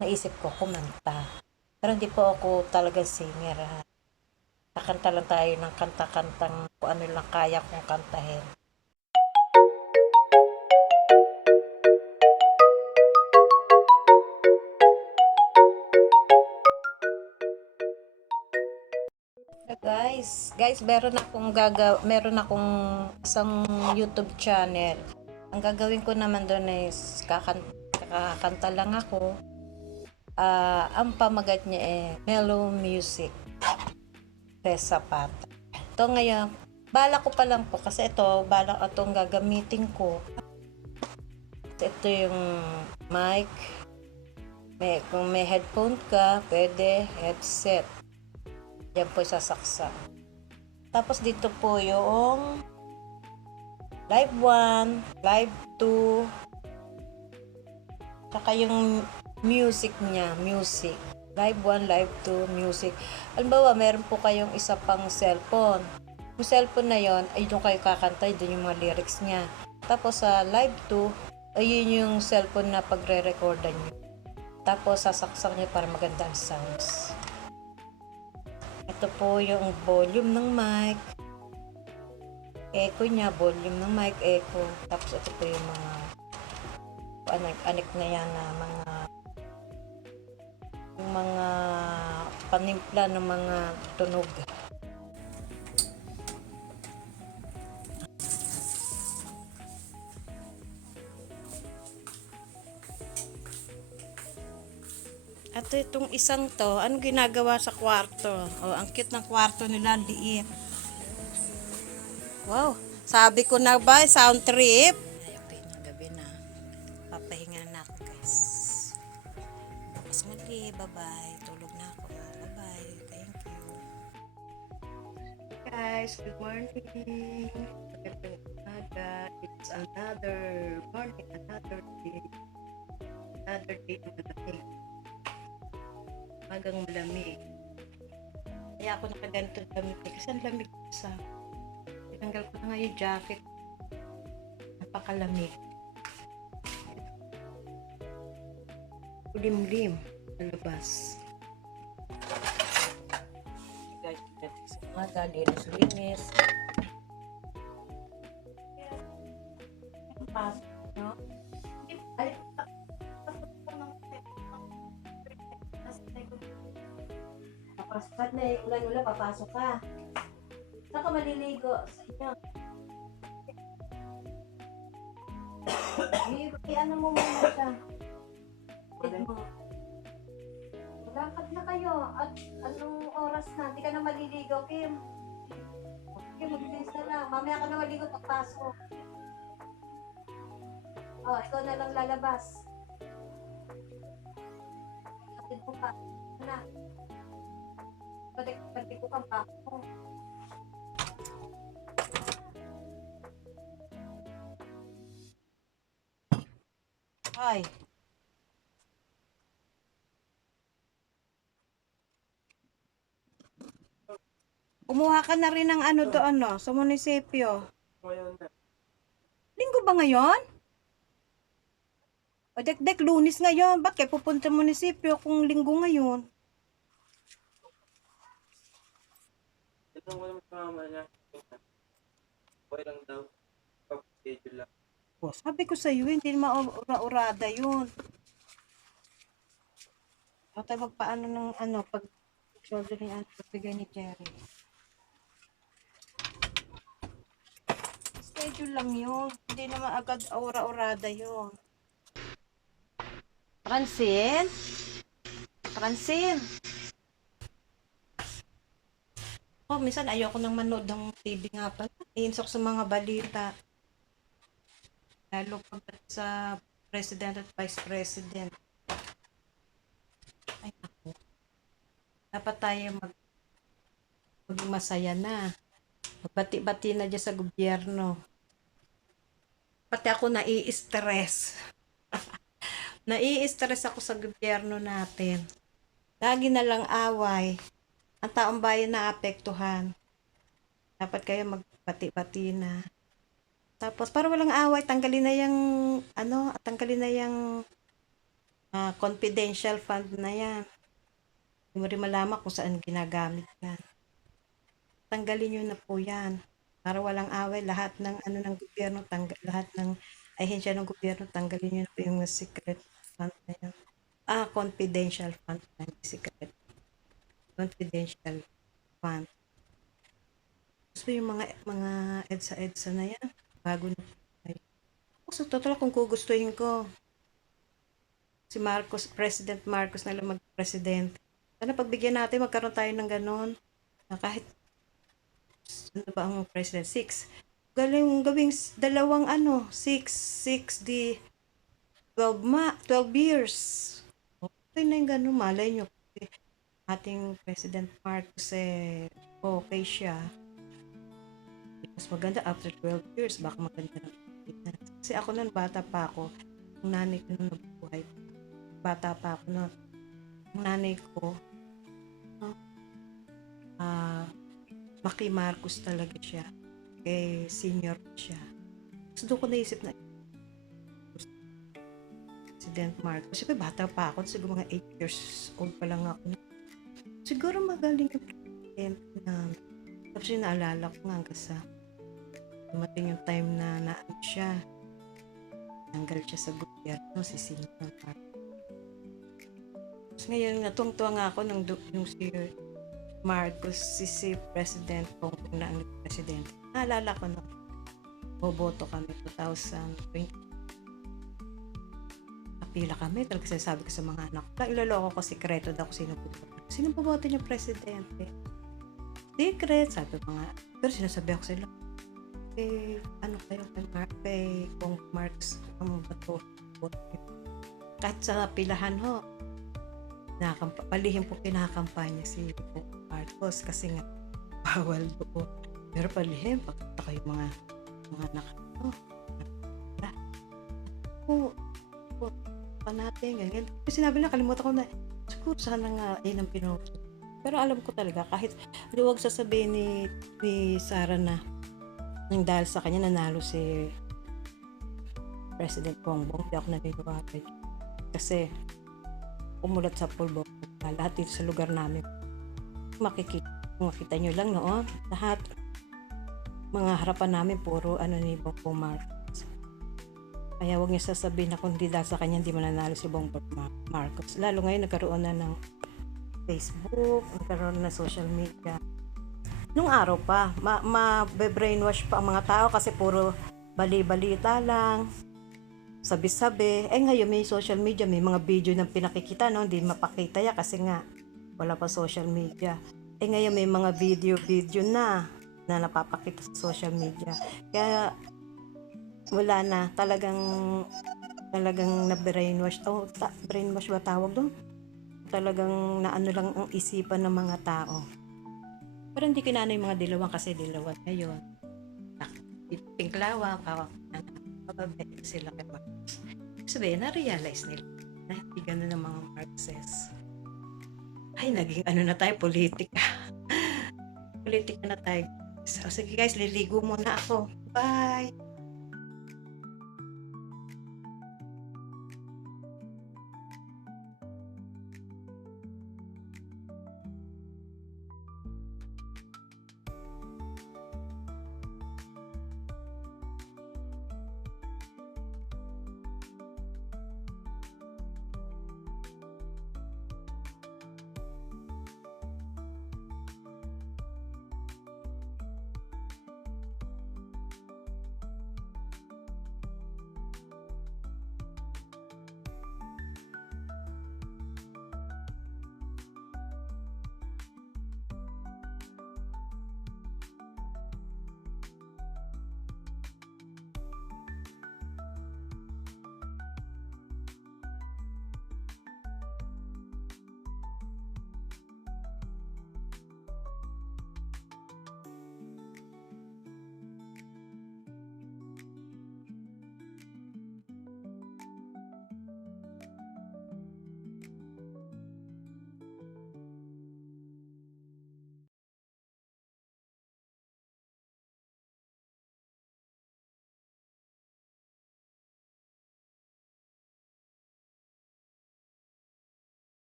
naisip ko kumanta. Pero hindi po ako talaga singer. Ha? Kakanta lang tayo ng kanta-kantang kung ano lang kaya kong kantahin. Guys, guys, meron akong gaga meron akong isang YouTube channel. Ang gagawin ko naman doon is kakan kakanta lang ako. Ah, ang pamagat niya eh mellow music. Tessa Pata. Ito ngayon, bala ko pa lang po kasi ito, bala itong gagamitin ko. Ito yung mic. May, kung may headphone ka, pwede headset. Yan po sasaksak. Tapos dito po yung live 1, live 2, saka yung music niya, music. Live 1, live 2, music. Halimbawa, meron po kayong isa pang cellphone. Yung cellphone na yon ay doon kayo kakanta, doon yung mga lyrics niya. Tapos sa live 2, ayun yung cellphone na pagre-recordan niyo. Tapos sasaksak niyo para maganda ang sounds. Ito po yung volume ng mic. Echo niya, volume ng mic, echo. Tapos ito po yung mga anik-anik na yan na mga mga panimpla ng mga tunog. At itong isang to, ano ginagawa sa kwarto? Oh, ang cute ng kwarto nila, liit. Wow, sabi ko na ba, sound trip? Guys, good morning. Magandang umaga. It's another morning, another day. Another day na malamig. Magang malamig. Kaya ako nakaganto eh, kasi ang lamig sa tinanggal ko na nga yung jacket. Napakalamig. Lim-lim sa labas. Pagdating sa umaga, linis-linis. Pasok, no? Ka na, ulan-ulan, papasok ka. Saan ka maliligo? Sa inyo. I- I-ano mo muna siya. Tignan mo. Magkakad na kayo. At anong oras na? Hindi ka na maliligo, Kim. Kim, maglinis na lang. Mamaya ka na maligo pagpasok. Oh, ikaw na lang lalabas. Kapit mo pa. Na. Balik, balik ko kang bako. Ay. Kumuha ka na rin ng ano doon, no? Sa munisipyo. Linggo ba ngayon? O dek-dek, lunis ngayon. Kayo pupunta sa munisipyo kung linggo ngayon? Ito ko naman mama niya. Okay lang daw. Pag-schedule lang. O, sabi ko sa iyo, hindi maura-urada yun. Ako tayo magpaano ng ano, pag shoulder ni ano, pagbigay ni Jerry. Schedule lang yun. Hindi naman agad aura-urada yun. Francine? Francine? Oh, minsan ayoko nang manood ng TV nga pala. Iinsok sa mga balita. Lalo pag sa president at vice president. Ay, ako. Dapat tayo mag maging na. Magbati-bati na dyan sa gobyerno. Pati ako nai-stress. nai-stress ako sa gobyerno natin. Lagi na lang away. Ang taong bayan na apektuhan. Dapat kayo magbati-bati na. Tapos, para walang away, tanggalin na yung, ano, tanggalin na yung ah, confidential fund na yan. Hindi mo rin malaman kung saan ginagamit yan. Tanggalin nyo na po yan. Para walang away, lahat ng ano ng gobyerno, tanggal, lahat ng ahensya ng gobyerno, tanggalin na po yung secret fund na yan. Ah, confidential fund na secret. Confidential fund. So yung mga mga EDSA-EDSA na yan, bago na. So total kung gugustuhin ko, si Marcos, President Marcos na lang mag-president. Sana pagbigyan natin, magkaroon tayo ng ganon. Na kahit, ano ba ang president? Six. Galing, gawing dalawang ano, six, six di, 12 ma, 12 years. Okay na yung ganon, malay nyo. Ating President Marcos eh, okay siya. Mas maganda after 12 years, baka maganda na. Kasi ako nun, bata pa ako. Ang nanay ko nung nabuhay. Bata pa ako nun. Ang nanay ko, Maki Marcos talaga siya. Eh, senior siya. So, doon ko naisip na, President Marcos. Siyempre, bata pa ako. Siguro mga 8 years old pa lang ako. Siguro magaling yung president na tapos yung naalala ko nga hanggang sa dumating yung time na naan siya. Tanggal siya sa gobyerno, si Senior Marcos. Tapos ngayon, natuwang-tuwa nga ako nung yung si Marcos, si si President Bongbong na ang president. Naalala ko na boboto kami 2020. Kapila kami, talaga sinasabi ko sa mga anak ko. Iloloko ko, sikreto daw kung sino boboto. Sino boboto niyo presidente? Secret, sabi nga. Pero sinasabi ako sila, eh, ano kayo kay Mark, kay Kong Marx, ang bato. Kahit sa pilahan ho, nakakampa, palihim po kinakampanya si Kong Marcos kasi nga bawal doon. Pero palihim, pagkata kayo mga mga anak ko. Po, po, pa natin, ganyan. Kasi sinabi na, kalimutan ko na, siguro sana nga, yun ang pinuso. Pero alam ko talaga, kahit huwag sasabihin ni, ni Sarah na nang dahil sa kanya nanalo si President Bongbong, hindi ako naniniwala. Kasi umulat sa pulbo. Lahat dito sa lugar namin. Makikita, makita nyo lang noon. Lahat mga harapan namin puro ano ni Bongbong Marcos. Kaya huwag niyo sasabihin na kung hindi dahil sa kanya hindi mananalo si Bongbong Mar- Marcos. Lalo ngayon nagkaroon na ng Facebook, nagkaroon na social media. Nung araw pa, ma- ma-brainwash pa ang mga tao kasi puro bali-balita lang, sabi-sabi. Eh ngayon may social media, may mga video ng pinakikita, no? Hindi mapakita ya kasi nga wala pa social media. Eh ngayon may mga video-video na na napapakita sa social media. Kaya wala na talagang talagang na-brainwash. Oh, ta- brainwash ba tawag doon? Talagang naano lang ang isipan ng mga tao. Pero hindi kinano yung mga dilawan kasi dilawan ngayon. Pinklawa, kawak, pababay sila kay Marcos. Sabihin, na-realize nila na hindi ganun ang mga Marxes. Ay, naging ano na tayo, politika. politika na tayo. So, sige guys, liligo muna ako. Bye!